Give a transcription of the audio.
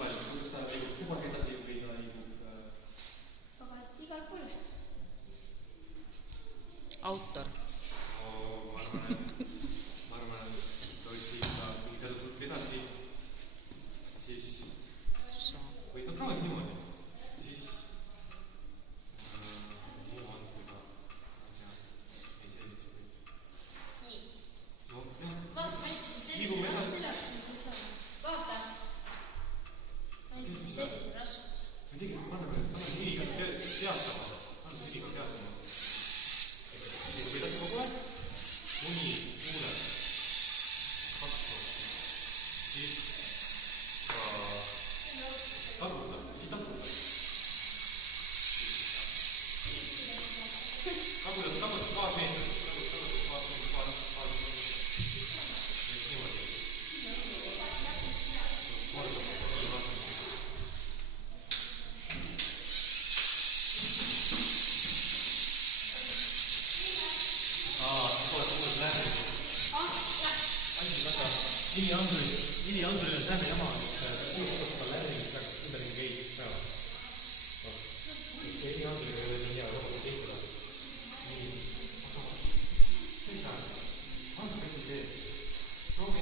palju, kuidas ta liigub kogu aeg edasi või ta liigub aga igal pool. Autor. ma arvan, et ta võiks liikuda mingi teatud gruppi edasi, siis või ta proovib niimoodi. Siis niimoodi või ka ei selliks või. Nii. No, jah. Vaata, ma ütlesin sellise raskusega. Vaata. Ma ütlesin sellise raskusega. Me tegime, anname ülikool teatama. Anname ülikool teatama. Liigub edasi kogu aeg. Mõni muule. Katsu. Siis taguda. Siis taguda. Taguda kaasmeetrit. Ili Andril on sähme jama, et kuulda läbi, ümber ei käi. Ili Andril ei ole